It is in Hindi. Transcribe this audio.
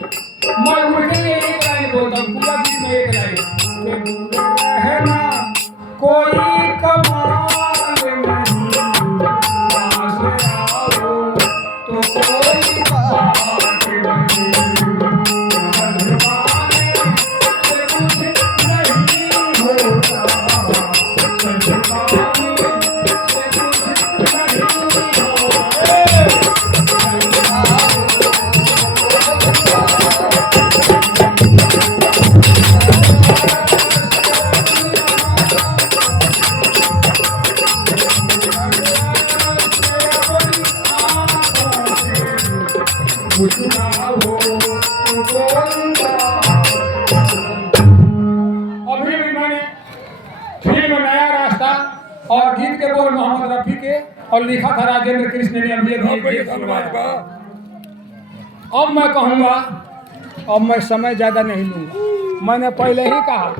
मैं उनके लिए एक लाइन बोलता हूँ, पूरा गीत में एक लाइन कि दूर रहना कोई कमाल नहीं, पास आओ तो कोई बात नहीं, शर्माने से कुछ नहीं होता, शर्माने से कुछ नहीं अभी भी मैंने फिल्म नया रास्ता और गीत के बोल मोहम्मद रफी के और लिखा था राजेंद्र कृष्ण ने अभी अब मैं कहूँगा, अब मैं समय ज़्यादा नहीं लूँगा, मैंने पहले ही कहा।